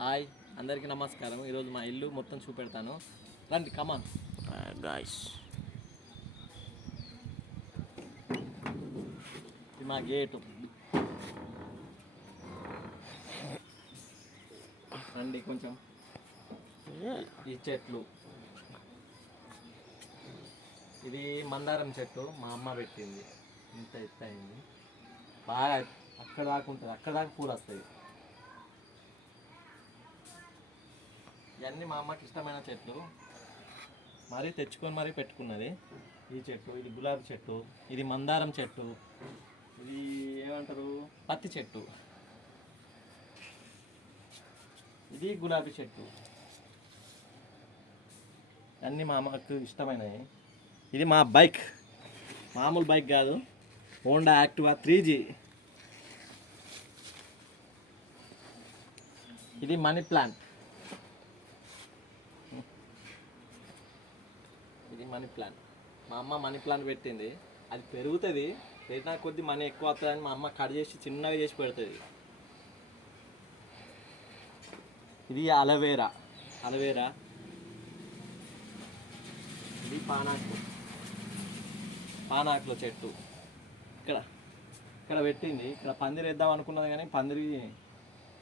Hi అందరికీ నమస్కారం. ఈరోజు మా ఇల్లు మొత్తం చూపెడతాను, రండి కమాన్ గాయ్స్. ఇది మా గేటు, రండి కొంచెం. ఈ చెట్లు, ఇది మందారం చెట్టు మా అమ్మ పెట్టింది, ఇంత ఎత్తు అయింది, బాగా అక్కడ దాకా ఉంటుంది, అక్కడ దాకా పూలు వస్తాయి. ఇవన్నీ మా అమ్మకి ఇష్టమైన చెట్లు, మరీ తెచ్చుకొని మరీ పెట్టుకున్నది. ఈ చెట్టు, ఇది గులాబీ చెట్టు, ఇది మందారం చెట్టు, ఇది ఏమంటారు పత్తి చెట్టు, ఇది గులాబీ చెట్టు, అన్నీ మా అమ్మకు ఇష్టమైనవి. ఇది మా బైక్, మామూలు బైక్ కాదు, హోండా యాక్టివా 3G. ఇది మనీ ప్లాంట్, ఇది మనీ ప్లాంట్. మా అమ్మ మనీ ప్లాంట్ పెట్టింది, అది పెరుగుతుంది, పెట్టినా కొద్ది మనీ ఎక్కువ వస్తుందని మా అమ్మ కట్ చేసి చిన్నగా చేసి పెడుతుంది. ఇది అలవేరా, ఇది పానాకుల చెట్టు. ఇక్కడ పెట్టింది, ఇక్కడ పందిరి వేద్దాం అనుకున్నది కానీ పందిరి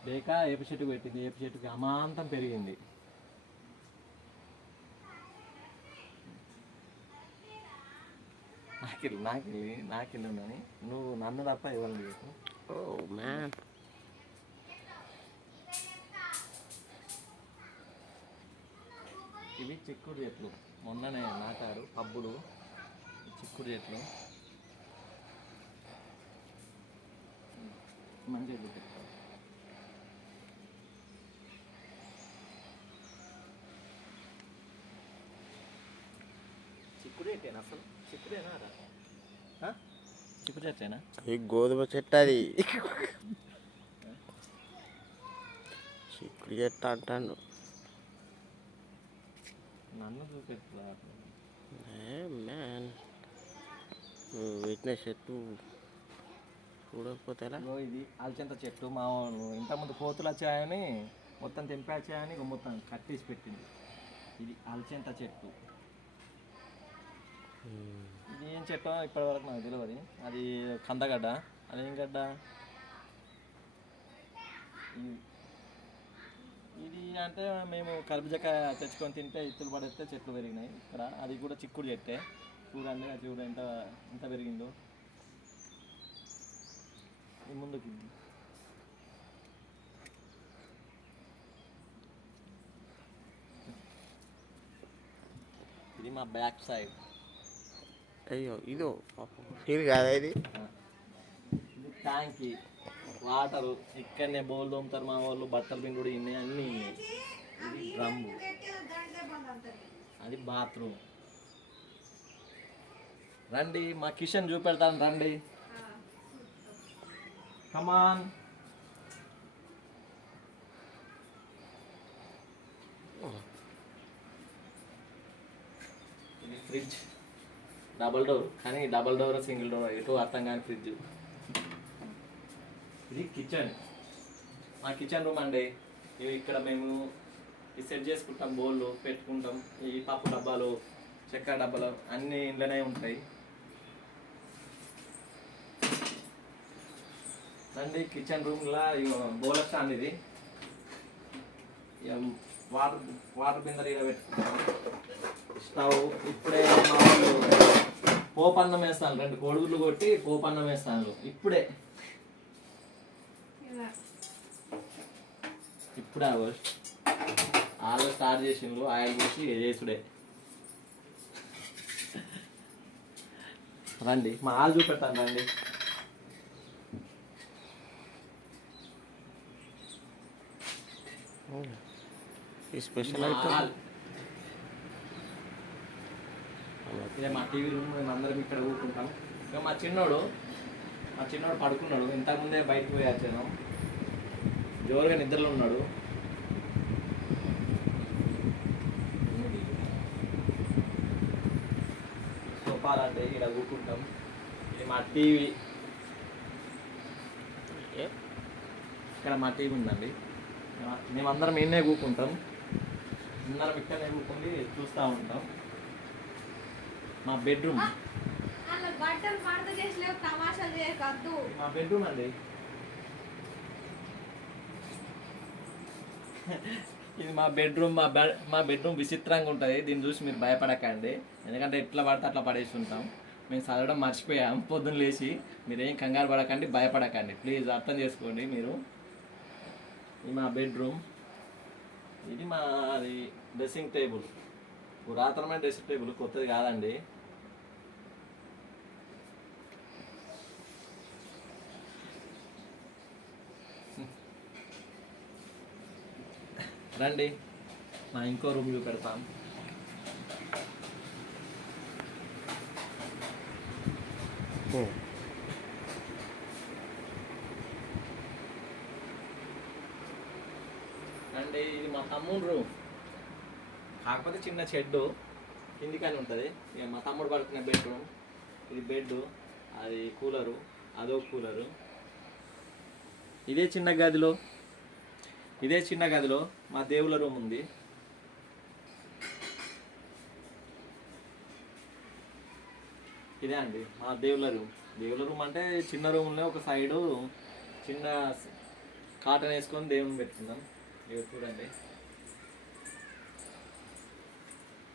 లేక ఏప చెట్టుకు పెట్టింది. ఏప చెట్టుకి అమాంతం పెరిగింది. నాకిల్లు ఉన్నాని, నువ్వు నన్ను తప్ప ఇవ్వాలి నీకు. ఇవి చిక్కుడు చెట్లు, మొన్ననే నాటారు పబ్బులు. చిక్కుడు చెట్లు మంచిగా చూపిస్తారు. చిక్కుడు చెట్టేనా అసలు? చిక్కుడేనా? చిక్కుడు చెట్టేనా? గోధుమ చెట్టు అది. చిక్కుడు చెట్టు అంటాను. నన్ను చూపిస్తా మ్యాన్, పెట్టిన చెట్టు చూడకపోతే. ఇది అలచెంత చెట్టు. మా ఇంతకుముందు కోతులు వచ్చాయని మొత్తం తెంపాచాయని మొత్తం కట్టేసి పెట్టింది. ఇది అలచెంత చెట్టు. ఇది ఏం చెట్టు ఇప్పటివరకు నాకు తెలియదు. అది కందగడ్డ, అదేం గడ్డ ఇది అంటే మేము కర్బూజకాయ తెచ్చుకొని తింటే ఇత్తులు పడేస్తే చెట్లు పెరిగినాయి ఇక్కడ. అది కూడా చిక్కుడు చెట్టే, చూడండి. అది చూడ ఎంత పెరిగిందో. ముందుకి ఇది మా బ్యాక్ సైడ్. అయ్యో ఇదో ఇది కాదా? ఇది ట్యాంకి, వాటరు ఇక్కడనే బోల్ తోముతారు మా వాళ్ళు, బట్టలు పిండి ఇన్నాయి, అన్నీ ఉన్నాయి. ఇది డ్రమ్ము, అది బాత్రూమ్. రండి మా కిచెన్ చూపెడతాను, రండి కమాన్. ఇది ఫ్రిడ్జ్, డబల్ డోర్, కానీ డబల్ డోర్ సింగిల్ డోర్ ఎటు అర్థం కాని ఫ్రిడ్జ్. ఇది కిచెన్, మా కిచెన్ రూమ్ అండి. ఇవి ఇక్కడ మేము సెట్ చేసుకుంటాం, బౌళ్ళు పెట్టుకుంటాం. ఈ పప్పు డబ్బాలు, చక్కెర డబ్బాలు అన్నీ ఇంట్లోనే ఉంటాయి. రండి కిచెన్ రూమ్లో బౌల్ స్టాండ్, ఇది వాటర్ బిందెలు ఇలా పెట్టుకుంటాం. స్టవ్, ఇప్పుడే మా వాళ్ళు పోపన్నం వేస్తాను, 2 కోడిగుడ్లు కొట్టి పోపన్నం వేస్తాను ఇప్పుడే. ఇప్పుడే ఆయిల్ స్టార్ట్ చేసిండ్రు, ఆయిల్ పోసి చేసుడే. రండి మా ఆలు చూపెడతాను, రండి. స్పెషల్ ఇదే మా టీవీ రూమ్, మేము అందరం ఇక్కడ కూర్చుంటాం. ఇక మా చిన్నోడు పడుకున్నాడు, ఇంతకుముందే బయటకు పోయి వచ్చాను, జోరుగా నిద్రలో ఉన్నాడు. సోఫాలంటే ఇక్కడ కూర్చుంటాం. ఇది మా టీవీ, ఇక్కడ మా టీవీ ఉందండి. మేమందరం ఈయనే కూకుంటాం, అందరం ఇక్కడనే కూకుండి చూస్తూ ఉంటాం. మా బెడ్రూమ్, అలా బట్టలు మడత చేసలేవు, తమాషాలు చేయకద్దు. మా బెడ్రూమ్ అండి. ఇది మా బెడ్రూమ్. మా బెడ్రూమ్ విచిత్రంగా ఉంటుంది. దీన్ని చూసి మీరు భయపడకండి, ఎందుకంటే ఎట్లా పడితే అట్లా పడేసి ఉంటాం. మేము చదవడం మర్చిపోయాం పొద్దున్న లేచి. మీరేం కంగారు పడకండి, భయపడకండి, ప్లీజ్ అర్థం చేసుకోండి మీరు. ఇది మా బెడ్రూమ్. ఇది మా డ్రెస్సింగ్ టేబుల్, పురాతనమైన డ్రెస్సింగ్ టేబుల్, కొత్తది కాదండి. రండి, మా ఇంకో రూమ్ చూపెడతాం. రండి, ఇది మా తమ్ముడు రూమ్. కాకపోతే చిన్న షెడ్డు కిందికని ఉంటుంది. ఇక మా తమ్ముడు పడుకునే బెడ్రూమ్. ఇది బెడ్, అది కూలరు, అదో కూలరు. ఇదే చిన్న గదిలో మా దేవుళ్ళ రూమ్ ఉంది. ఇదే అండి మా దేవుళ్ళ రూమ్ అంటే చిన్న రూమ్లో ఒక సైడు చిన్న కాటన్ వేసుకొని దేవుని పెట్టుకుందాం. ఇవి చూడండి,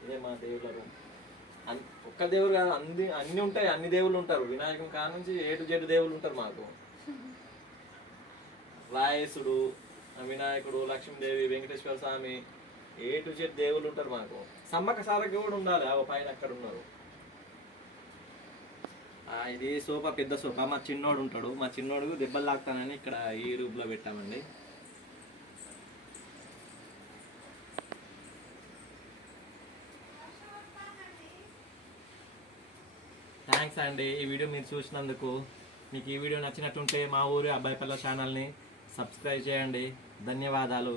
ఇదే మా దేవుళ్ళ రూమ్. ఒక్క దేవుడు కాదు, అన్నీ ఉంటాయి, అన్ని దేవుళ్ళు ఉంటారు. వినాయకుని కాడ నుంచి A to Z దేవుళ్ళు ఉంటారు మాకు. రాయేశుడు, వినాయకుడు, లక్ష్మీదేవి, వెంకటేశ్వర స్వామి, A to Z దేవుళ్ళు ఉంటారు మాకు. సమ్మక్క సారకి కూడా ఉండాలి, ఆ పైన అక్కడ ఉన్నారు. ఇది సోఫా, పెద్ద సోఫా. మా చిన్నోడు ఉంటాడు, మా చిన్నోడు దెబ్బలు తాకుతానని ఇక్కడ ఈ రూమ్లో పెట్టామండి. థ్యాంక్స్ అండి ఈ వీడియో మీరు చూసినందుకు. మీకు ఈ వీడియో నచ్చినట్టుంటే మా ఊరి అబ్బాయిపల్లె ఛానల్ని సబ్స్క్రైబ్ చేయండి. ధన్యవాదాలు.